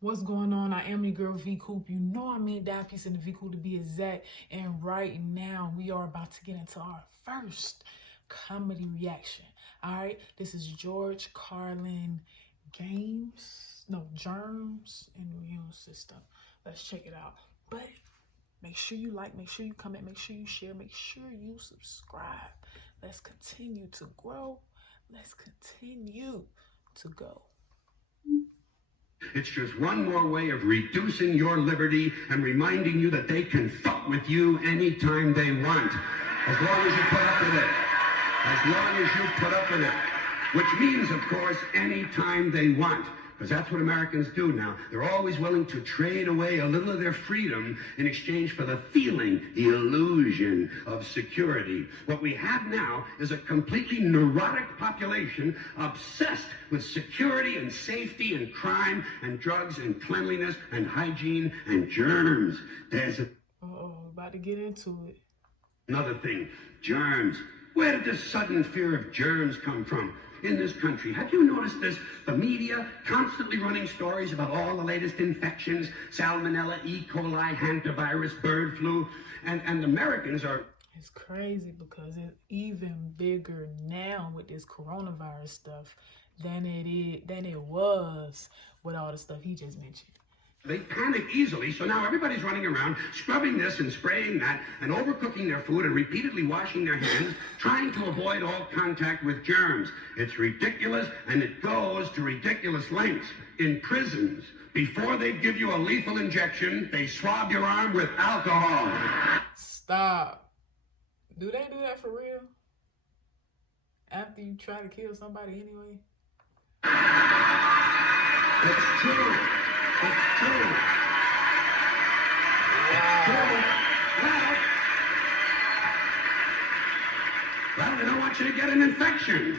What's going on? I am your girl V Coop. You know I'm in that piece in the V Coop to be exact. And right now we are about to get into our first comedy reaction. All right, this is George Carlin Germs in the immune system. Let's check it out. But make sure you like, make sure you comment, make sure you share, make sure you subscribe. Let's continue to grow. Let's continue to go. It's just one more way of reducing your liberty and reminding you that they can fuck with you anytime they want. As long as you put up with it. As long as you put up with it. Which means, of course, anytime they want. Because that's what Americans do now. They're always willing to trade away a little of their freedom in exchange for the feeling, the illusion of security. What we have now is a completely neurotic population obsessed with security and safety and crime and drugs and cleanliness and hygiene and germs. There's About to get into it. Another thing, germs. Where did this sudden fear of germs come from? In this country. Have you noticed this? The media constantly running stories about all the latest infections, salmonella, E. coli, hantavirus, bird flu, and Americans are... It's crazy because it's even bigger now with this coronavirus stuff than it was with all the stuff he just mentioned. They panic easily, so now everybody's running around, scrubbing this and spraying that, and overcooking their food and repeatedly washing their hands, trying to avoid all contact with germs. It's ridiculous, and it goes to ridiculous lengths. In prisons, before they give you a lethal injection, they swab your arm with alcohol. Stop. Do they do that for real? After you try to kill somebody anyway? It's true. It's true. It's true. Well, they don't want you to get an infection.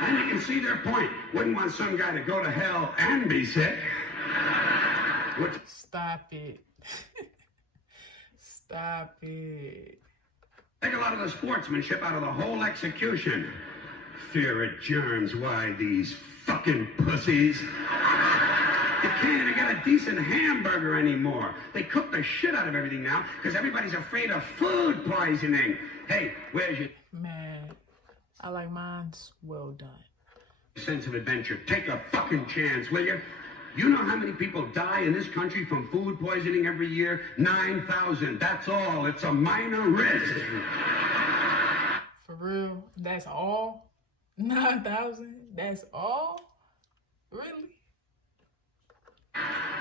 And you can see their point. Wouldn't want some guy to go to hell and be sick. Stop it. Stop it. Take a lot of the sportsmanship out of the whole execution. Fear of germs, why these fucking pussies? You can't even get a decent hamburger anymore. They cook the shit out of everything now because everybody's afraid of food poisoning. Hey, where's your... Man, I like mine's well done. Sense of adventure. Take a fucking chance, will you? You know how many people die in this country from food poisoning every year? 9,000. That's all. It's a minor risk. For real? That's all? 9,000? That's all? Really?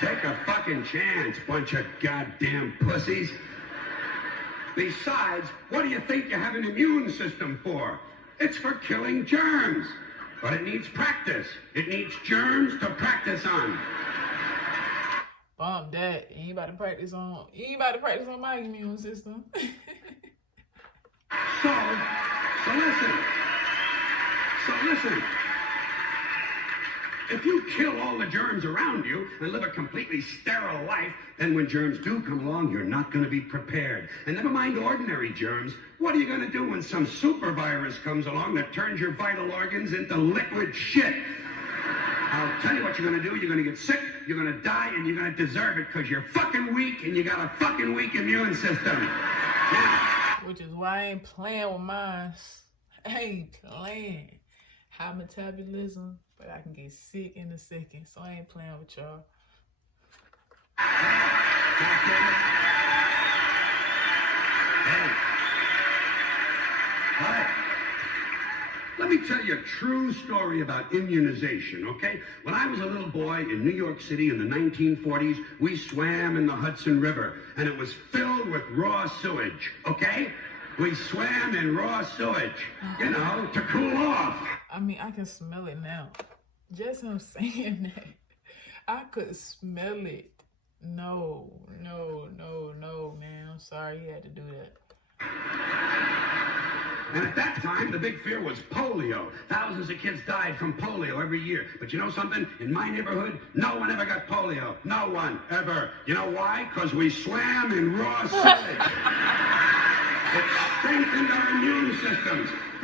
Take a fucking chance, bunch of goddamn pussies. Besides, what do you think you have an immune system for? It's for killing germs. But it needs practice. It needs germs to practice on. Bump that. You ain't about to practice on my immune system. So listen. If you kill all the germs around you and live a completely sterile life, then when germs do come along, you're not going to be prepared. And never mind ordinary germs, what are you going to do when some super virus comes along that turns your vital organs into liquid shit? I'll tell you what you're going to do. You're going to get sick, you're going to die, and you're going to deserve it because you're fucking weak and you got a fucking weak immune system. Now, which is why I ain't playing with mine. I ain't playing. High metabolism, but I can get sick in a second, so I ain't playing with y'all. Hey. Let me tell you a true story about immunization, okay? When I was a little boy in New York City in the 1940s, we swam in the Hudson River, and it was filled with raw sewage, okay? We swam in raw sewage, you know, to cool off. I mean, I can smell it now. Just him saying that, I could smell it. No, man. I'm sorry you had to do that. And at that time, the big fear was polio. Thousands of kids died from polio every year. But you know something? In my neighborhood, no one ever got polio. No one, ever. You know why? Because we swam in raw sewage. It strengthened our immune systems.